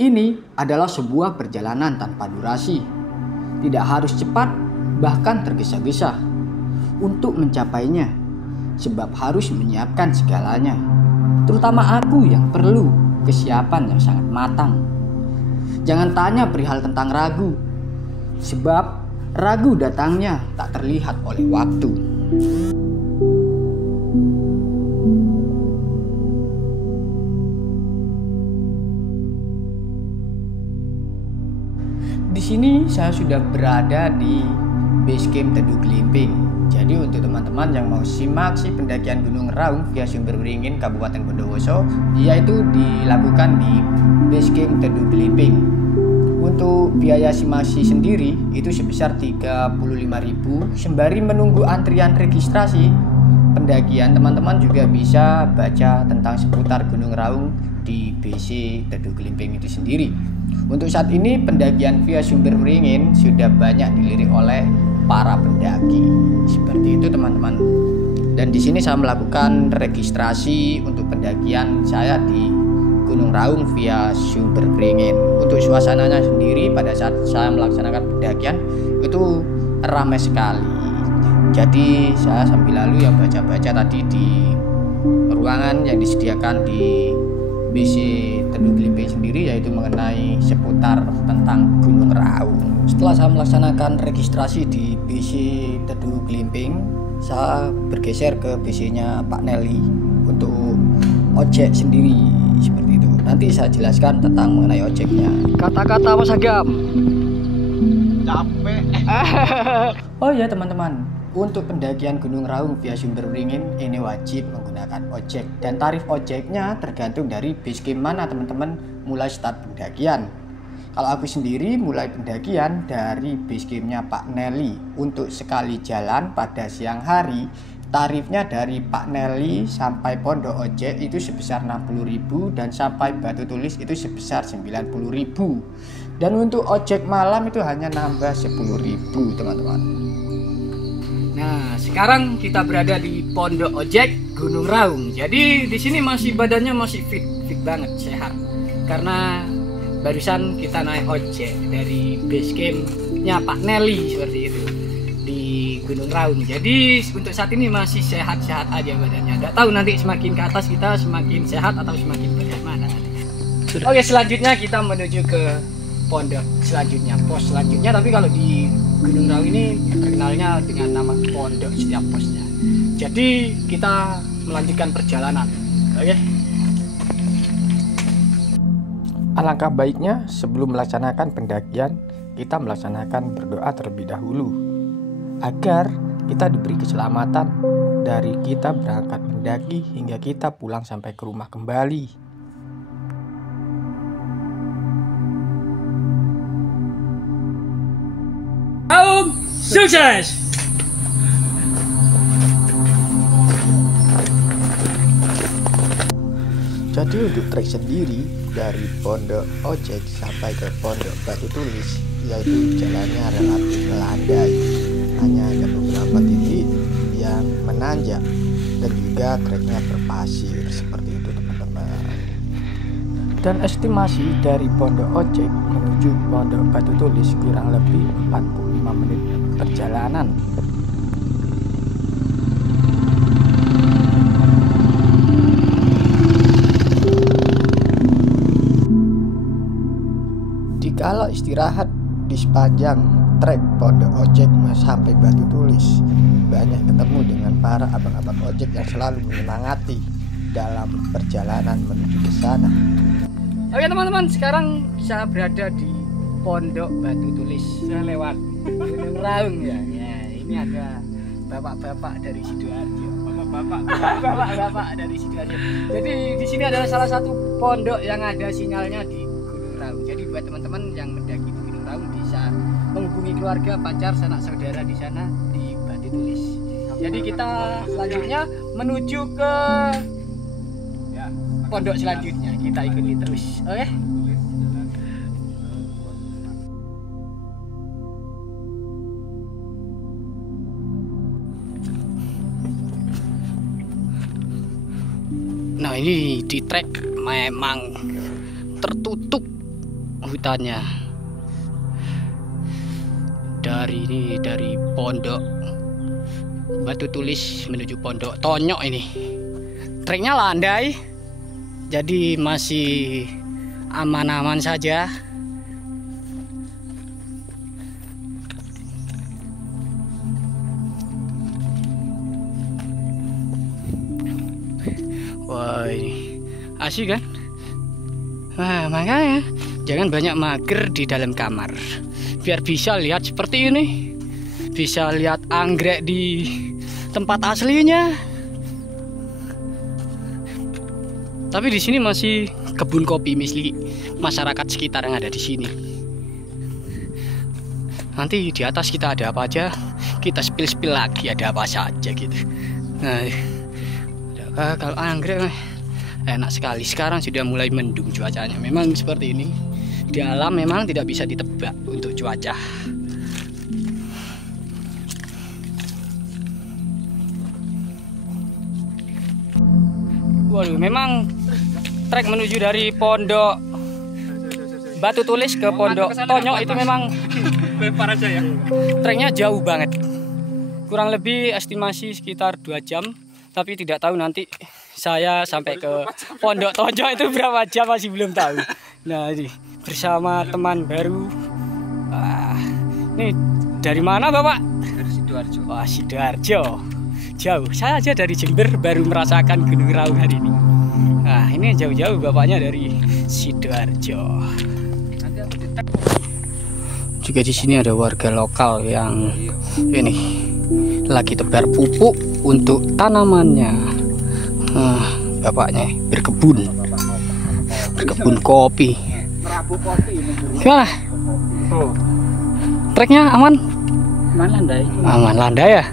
Ini adalah sebuah perjalanan tanpa durasi. Tidak harus cepat, bahkan tergesa-gesa untuk mencapainya, sebab harus menyiapkan segalanya. Terutama aku yang perlu kesiapan yang sangat matang. Jangan tanya perihal tentang ragu, sebab ragu datangnya tak terlihat oleh waktu. Di sini saya sudah berada di base camp Teduh Glimping. Jadi untuk teman-teman yang mau simak pendakian Gunung Raung via Sumber Beringin Kabupaten Bondowoso, yaitu dilakukan di base camp Teduh Glimping. Untuk biaya simasi sendiri itu sebesar 35.000. Sembari menunggu antrian registrasi pendakian, teman-teman juga bisa baca tentang seputar Gunung Raung di BC Teduh Glimping itu sendiri. Untuk saat ini pendakian via Sumber Beringin sudah banyak dilirik oleh para pendaki. Seperti itu teman-teman. Dan di sini saya melakukan registrasi untuk pendakian saya di Gunung Raung via Sumber Beringin. Untuk suasananya sendiri pada saat saya melaksanakan pendakian itu ramai sekali. Jadi saya sambil lalu yang baca-baca tadi di ruangan yang disediakan di BC Teduh Glimping sendiri, yaitu mengenai seputar tentang Gunung Raung. Setelah saya melaksanakan registrasi di BC Teduh Glimping, saya bergeser ke BC-nya Pak Nelly untuk ojek sendiri seperti itu. Nanti saya jelaskan tentang mengenai ojeknya. Kata-kata Mas Agam. Capek. Oh ya teman-teman, untuk pendakian Gunung Raung via Sumber Beringin ini wajib menggunakan ojek, dan tarif ojeknya tergantung dari base camp mana teman-teman mulai start pendakian. Kalau aku sendiri mulai pendakian dari base campnya Pak Nelly. Untuk sekali jalan pada siang hari, tarifnya dari Pak Nelly sampai Pondok Ojek itu sebesar 60.000 dan sampai Batu Tulis itu sebesar 90.000. Dan untuk ojek malam itu hanya nambah 10.000 teman-teman. Nah, sekarang kita berada di Pondok Ojek Gunung Raung. Jadi di sini masih badannya masih fit banget, sehat. Karena barusan kita naik ojek dari base campnya Pak Nelly seperti itu di Gunung Raung. Jadi untuk saat ini masih sehat-sehat aja badannya. Nggak tahu nanti semakin ke atas kita semakin sehat atau semakin bagaimana. Oke, selanjutnya kita menuju ke pondok selanjutnya, pos selanjutnya. Tapi kalau di Gunung Raung ini terkenalnya dengan nama pondok setiap posnya. Jadi kita melanjutkan perjalanan. Oke. Alangkah baiknya sebelum melaksanakan pendakian, kita melaksanakan berdoa terlebih dahulu agar kita diberi keselamatan dari kita berangkat mendaki hingga kita pulang sampai ke rumah kembali. Sukses! Jadi untuk trek sendiri dari Pondok Ojek sampai ke Pondok Batu Tulis, yaitu jalannya relatif melandai, hanya ada beberapa titik yang menanjak dan juga treknya berpasir seperti itu teman-teman. Dan estimasi dari Pondok Ojek menuju Pondok Batu Tulis kurang lebih 45 menit perjalanan. Kalau istirahat di sepanjang trek Pondok Ojek sampai Batu Tulis, banyak ketemu dengan para abang-abang ojek yang selalu menyemangati dalam perjalanan menuju ke sana. Oke teman-teman, sekarang saya berada di Pondok Batu Tulis. Saya lewat Gunung Raung ya. Ini ada bapak-bapak dari Sidoarjo. Bapak-bapak dari Sidoarjo. Jadi di sini adalah salah satu pondok yang ada sinyalnya di Gunung Raung. Jadi buat teman-teman yang mendaki di Gunung Raung bisa menghubungi keluarga, pacar, sanak saudara di sana di Batu Tulis. Jadi kita selanjutnya menuju ke pondok selanjutnya. Kita ikuti terus, oke? Nah ini di trek memang tertutup hutannya. Dari Pondok Batu Tulis menuju Pondok Tonyok ini. Treknya landai, jadi masih aman-aman saja. Wah, ini asik kan? Nah, makanya jangan banyak mager di dalam kamar, biar bisa lihat seperti ini, bisa lihat anggrek di tempat aslinya. Tapi di sini masih kebun kopi milik masyarakat sekitar yang ada di sini. Nanti di atas kita ada apa aja, kita spill lagi ada apa saja gitu. Nah, kalau anggrek enak sekali. Sekarang sudah mulai mendung cuacanya. Memang seperti ini. Di alam memang tidak bisa ditebak untuk cuaca. Waduh, memang trek menuju dari Pondok Batu Tulis ke Pondok Tonyok itu memang treknya jauh banget. Kurang lebih estimasi sekitar 2 jam. Tapi tidak tahu nanti saya sampai ke Pondok Tonyok itu berapa jam, masih belum tahu. Nah, ini bersama teman baru. Ini dari mana Bapak? Dari Sidoarjo. Wah, Sidoarjo. Jauh. Saya aja dari Jember baru merasakan Gunung Raung hari ini. Nah, ini jauh-jauh Bapaknya dari Sidoarjo. Juga di sini ada warga lokal yang ini lagi tebar pupuk untuk tanamannya. Bapaknya berkebun kopi. Gimana? Treknya aman? Aman landai ya.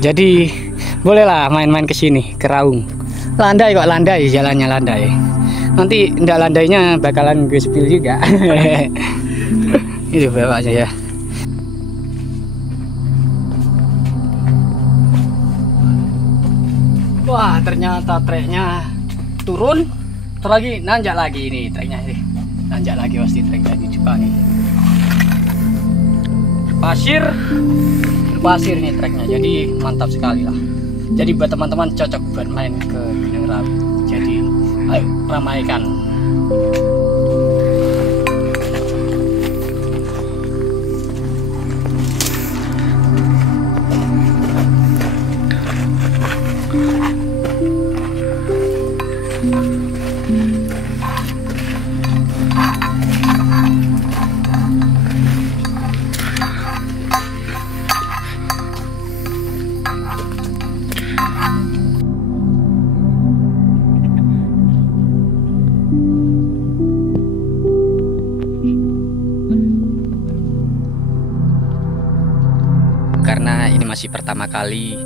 Jadi bolehlah main-main ke sini, ke Raung. Landai kok, landai, jalannya landai. Nanti ndak landainya bakalan gue spill juga. Itu bapaknya ya. Wah, ternyata treknya turun, terus lagi nanjak lagi ini treknya sih. Nanjak lagi pasti treknya di depan nih. Pasir nih treknya, jadi mantap sekali lah. Jadi buat teman-teman cocok buat main ke Gunung Raung. Jadi ayo ramaikan. Karena ini masih pertama kali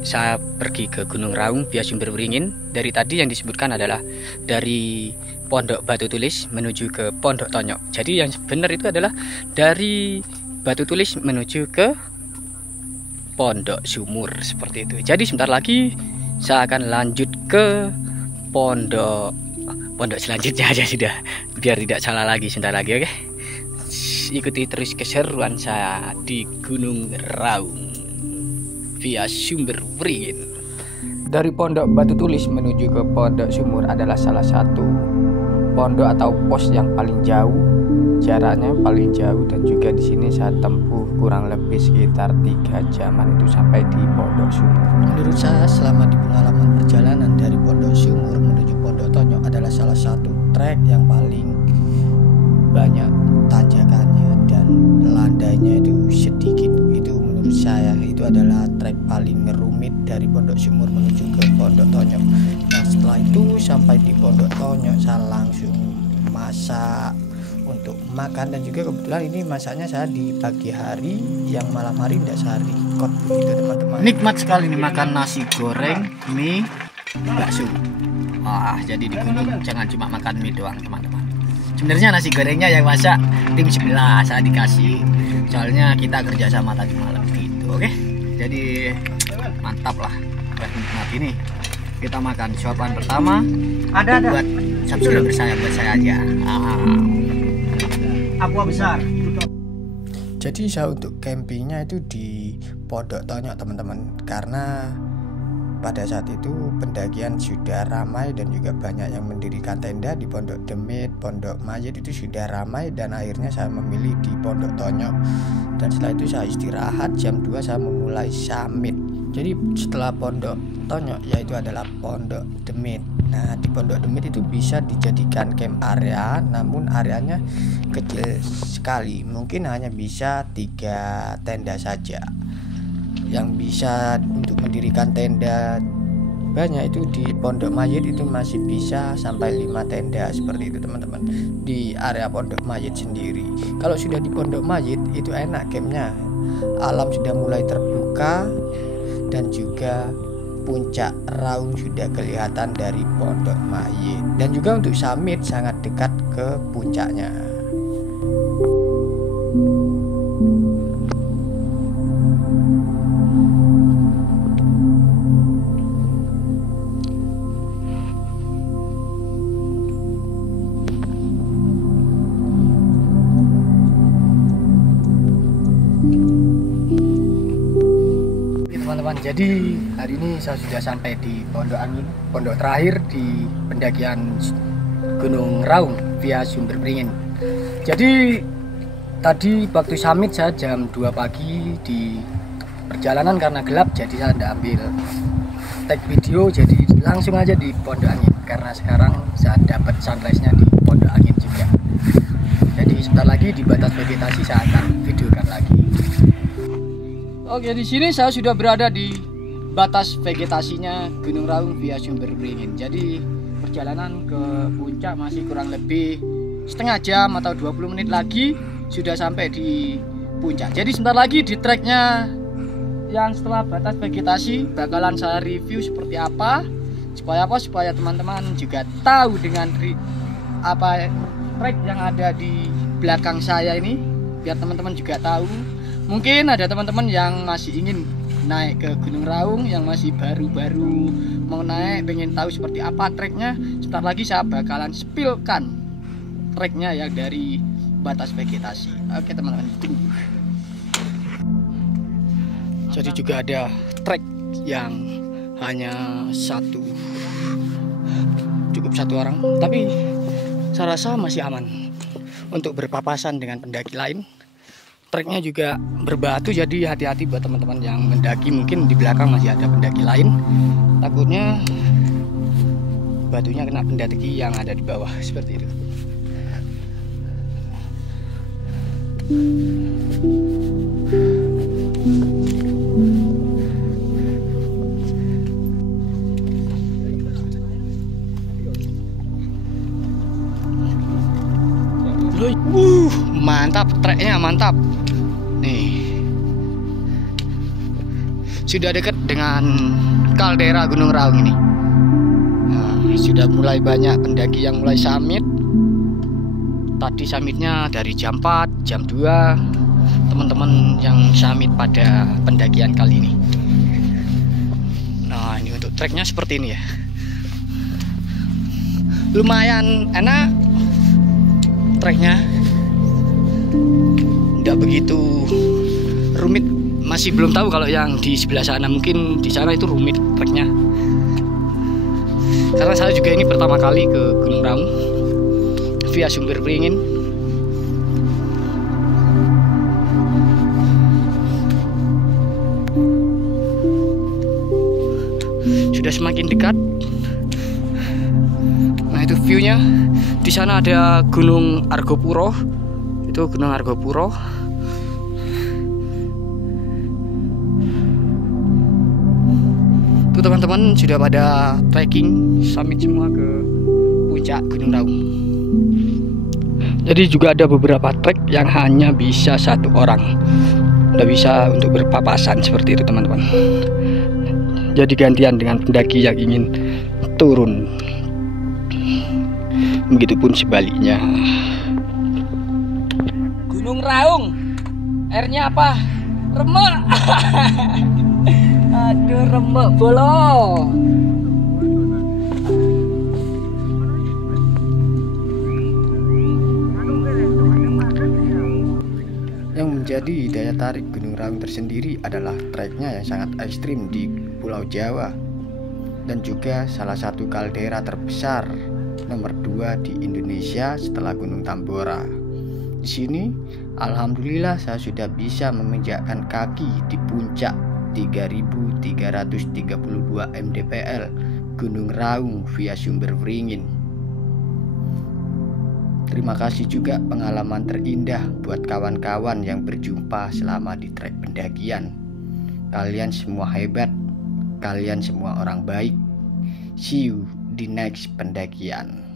saya pergi ke Gunung Raung via Sumber Beringin. Dari tadi yang disebutkan adalah dari Pondok Batu Tulis menuju ke Pondok Tonyok. Jadi yang benar itu adalah dari Batu Tulis menuju ke Pondok Sumur, seperti itu. Jadi sebentar lagi saya akan lanjut ke pondok selanjutnya aja sudah, biar tidak salah lagi sebentar lagi, oke? Ikuti terus keseruan saya di Gunung Raung via Sumber Beringin. Dari Pondok Batu Tulis menuju ke Pondok Sumur adalah salah satu pondok atau pos yang paling jauh, jaraknya paling jauh, dan juga di sini saya tempuh kurang lebih sekitar 3 jaman itu sampai di Pondok Sumur. Menurut saya selama di pengalaman perjalanan dari Pondok Sumur menuju Pondok Tonyok adalah salah satu trek yang paling banyak tanjakannya dan landainya itu sedikit. Itu menurut saya itu adalah trek paling rumit dari Pondok Sumur menuju ke Pondok Tonyok. Nah, setelah itu sampai di Pondok Tonyok saya langsung masak untuk makan, dan juga kebetulan ini masaknya saya di pagi hari, yang malam hari tidak saya record begitu teman-teman. Nikmat sekali nih makan nasi goreng, mie, bakso. Wah, jadi di gunung jangan cuma makan mie doang teman-teman. Sebenarnya nasi gorengnya yang masak tim sebelah saya dikasih, soalnya kita kerja sama tadi malam gitu, oke? Jadi mantap lah, udah nikmat ini. Kita makan suapan pertama. Ada. Buat subscriber saya, buat saya aja. aqua besar. Jadi saya untuk campingnya itu di Pondok Tonyok teman-teman, karena pada saat itu pendakian sudah ramai dan juga banyak yang mendirikan tenda di Pondok Demit, Pondok Mayit itu sudah ramai, dan akhirnya saya memilih di Pondok Tonyok. Dan setelah itu saya istirahat, jam 2 saya memulai summit. Jadi setelah Pondok Tonyok yaitu adalah Pondok Demit. Nah, di Pondok Demit itu bisa dijadikan camp area, namun areanya kecil sekali, mungkin hanya bisa 3 tenda saja. Yang bisa untuk mendirikan tenda banyak itu di Pondok Mayit itu masih bisa sampai 5 tenda seperti itu teman-teman, di area Pondok Mayit sendiri. Kalau sudah di Pondok Mayit itu enak campnya, alam sudah mulai terbuka dan juga puncak Raung sudah kelihatan dari Pondok Mayit, dan juga untuk summit sangat dekat ke puncaknya. Teman-teman, jadi hari ini saya sudah sampai di Pondok Angin, pondok terakhir di pendakian Gunung Raung via Sumber Beringin. Jadi tadi waktu summit saya jam 2 pagi di perjalanan, karena gelap jadi saya tidak ambil take video, jadi langsung aja di Pondok Angin, karena sekarang saya dapat sunrise-nya di Pondok Angin juga. Jadi sebentar lagi di batas vegetasi saya akan videokan lagi. Oke, di sini saya sudah berada di batas vegetasinya Gunung Raung via Sumber Beringin. Jadi perjalanan ke puncak masih kurang lebih setengah jam atau 20 menit lagi sudah sampai di puncak. Jadi sebentar lagi di treknya yang setelah batas vegetasi bakalan saya review seperti apa, supaya teman-teman juga tahu dengan trek yang ada di belakang saya ini, biar teman-teman juga tahu. Mungkin ada teman-teman yang masih ingin naik ke Gunung Raung, yang masih baru-baru mau naik, pengen tahu seperti apa treknya. Sebentar lagi saya bakalan spillkan treknya ya dari batas vegetasi. Oke teman-teman, tunggu. Jadi juga ada trek yang hanya cukup satu orang, tapi saya rasa masih aman untuk berpapasan dengan pendaki lain. Treknya juga berbatu, jadi hati-hati buat teman-teman yang mendaki. Mungkin di belakang masih ada pendaki lain, takutnya batunya kena pendaki yang ada di bawah seperti itu. Mantap, treknya mantap. Nih, sudah dekat dengan kaldera Gunung Raung ini. Nah, sudah mulai banyak pendaki yang mulai summit. Tadi summitnya dari jam 4, jam 2. Teman-teman yang summit pada pendakian kali ini. Nah, ini untuk treknya seperti ini ya. Lumayan enak treknya, tidak begitu rumit. Masih belum tahu kalau yang di sebelah sana, mungkin di sana itu rumit treknya, karena saya juga ini pertama kali ke Gunung Raung via Sumber Beringin. Sudah semakin dekat. Nah, itu view-nya. Di sana ada Gunung Argopuro. Itu Gunung Argopuro. Tuh teman-teman sudah pada trekking summit semua ke puncak Gunung Raung. Jadi juga ada beberapa trek yang hanya bisa satu orang, tidak bisa untuk berpapasan seperti itu teman-teman. Jadi gantian dengan pendaki yang ingin turun. Begitupun sebaliknya. Gunung Raung, R-nya apa? Remek. Aduh, remek bolong. Jadi daya tarik Gunung Raung tersendiri adalah treknya yang sangat ekstrim di Pulau Jawa dan juga salah satu kaldera terbesar nomor 2 di Indonesia setelah Gunung Tambora. Di sini alhamdulillah saya sudah bisa meminjakkan kaki di puncak 3332 mdpl Gunung Raung via Sumber Waringin. Terima kasih juga pengalaman terindah buat kawan-kawan yang berjumpa selama di trek pendakian. Kalian semua hebat, kalian semua orang baik. See you di next pendakian.